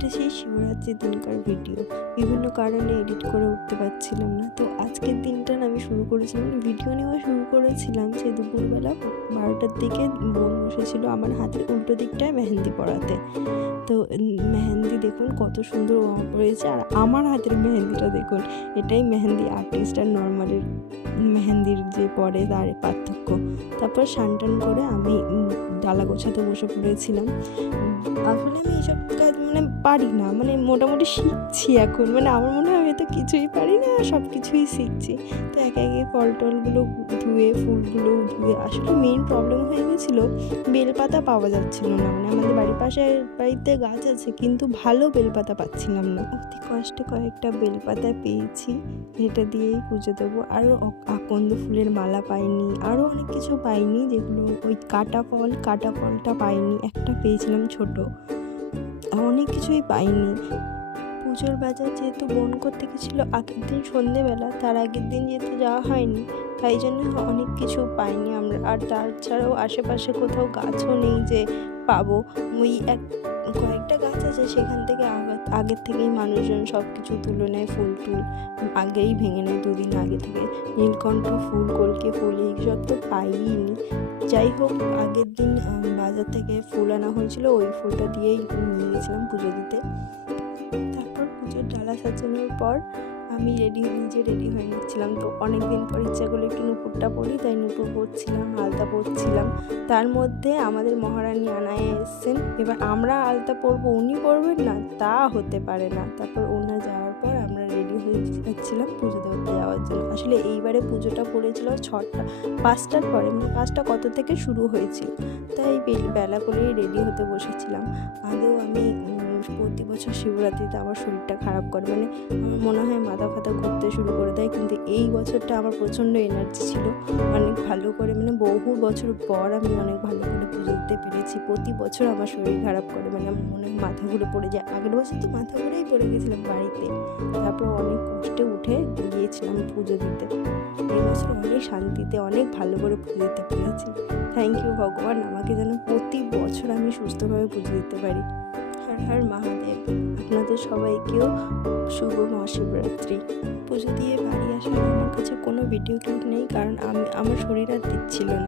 এটা সেই শিবরাত্রির দিনকার ভিডিও। বিভিন্ন কারণে এডিট করে উঠতে পারছিলাম না। তো আজকের দিনটা আমি শুরু করেছিলাম, ভিডিও নেওয়া শুরু করেছিলাম সেই দুপুরবেলা 12টার দিকে। বোন বসেছিল আমার হাতের উল্টো দিকটায় মেহেন্দি পরাতে। তো মেহেন্দি দেখুন কত সুন্দর পড়েছে, আর আমার হাতের মেহেন্দিটা দেখুন। এটাই মেহেন্দি আর্টিস্ট আর নর্মালের মেহেন্দির যে পরে তার পার্থক্য। তারপর স্নান টান করে আমি ডালা গোছাতে বসে পড়েছিলাম। আসলে আমি এইসব কাজ পারি না, মোটামুটি শিখছি এখন। আমার মনে হয় আমি তো কিছুই পারি না, সব কিছুই শিখছি। তো একে একে ফল টলগুলো ধুয়ে, ফুলগুলো ধুয়ে, আসলে মেইন প্রবলেম হয়ে গেছিলো বেলপাতা পাওয়া যাচ্ছিল না। আমাদের বাড়ির পাশে বাড়িতে গাছ আছে, কিন্তু ভালো বেলপাতা পাচ্ছিলাম না। অতি কষ্টে কয়েকটা বেলপাতা পেয়েছি, এটা দিয়েই পুজো দেবো। আরও আকন্দ ফুলের মালা পাইনি, আরও অনেক কিছু পাইনি, যেগুলো ওই কাটা ফলটা পাইনি, একটা পেয়েছিলাম ছোট। অনেক কিছুই পাইনি। পুজোর বাজার যেহেতু বোন করতে গেছিলো আগের দিন সন্ধেবেলা, তার আগের দিন যেহেতু যাওয়া হয়নি, তাই জন্য অনেক কিছু পাইনি আমরা। আর তাছাড়াও আশেপাশে কোথাও গাছও নেই যে পাবো। ওই কয়েকটা গাছ আছে, সেখান থেকে আগের থেকেই মানুষজন সব কিছু তুলে নেয়, ফুল টুল আগেই ভেঙে নেয়, দুদিন আগে থেকে। নীলকণ্ঠ ফুল, কলকে ফুল, এইসব তো পাইনি। যাই হোক, আগের দিন বাজার থেকে ফুল আনা হয়েছিল, ওই ফুলটা দিয়েই নিয়ে গেছিলাম পুজো দিতে। তারপর পুজোর ডালা সাজানোর পর আমি নিজে রেডি হয়ে নিচ্ছিলাম। তো অনেক দিন পর ইচ্ছা করলে একটু নুপুরটা পরি, তাই নুপুর পরছিলাম, আলতা পরছিলাম। তার মধ্যে আমাদের মহারানী আনায় এসছেন। এবার আমরা আলতা পরবো, উনি পরবেন না, তা হতে পারে না। তারপর ওনার যাওয়ার পর আমরা রেডি হয়ে যাচ্ছিলাম পুজো দিতে যাওয়ার জন্য। আসলে এইবারে পুজোটা পড়েছিল 5টার পরে, 5টা কত থেকে শুরু হয়েছিল, তাই বেলা করেই রেডি হতে বসেছিলাম। আদৌ আমি প্রতি বছর শিবরাত্রিতে আমার শরীরটা খারাপ করে, আমার মনে হয় মাথা ফাতা ঘুরতে শুরু করে দেয়। কিন্তু এই বছরটা আমার প্রচণ্ড এনার্জি ছিল, অনেক ভালো করে, বহু বছর পর আমি অনেক ভালো করে পুজো দিতে পেরেছি। প্রতি বছর আমার শরীর খারাপ করে, আমার মনে হয় মাথা ঘুরে পড়ে যায়। আগের বছর তো মাথা ঘুরেই পড়ে গেছিলাম বাড়িতে, তারপর অনেক কষ্টে উঠে গিয়েছিলাম পুজো দিতে। এই বছর অনেক শান্তিতে, অনেক ভালো করে পুজো দিতে পেরেছি। থ্যাংক ইউ ভগবান, আমাকে যেন প্রতি বছর আমি সুস্থভাবে পুজো দিতে পারি। হর হর মহাদেব। আপনাদের সবাইকেও শুভ মহাশিবরাত্রি। পুজো দিয়ে বাড়ি আসার আমার কাছে কোনো ভিডিও ক্লিপ নেই, কারণ আমার শরীর আর দিচ্ছিল না।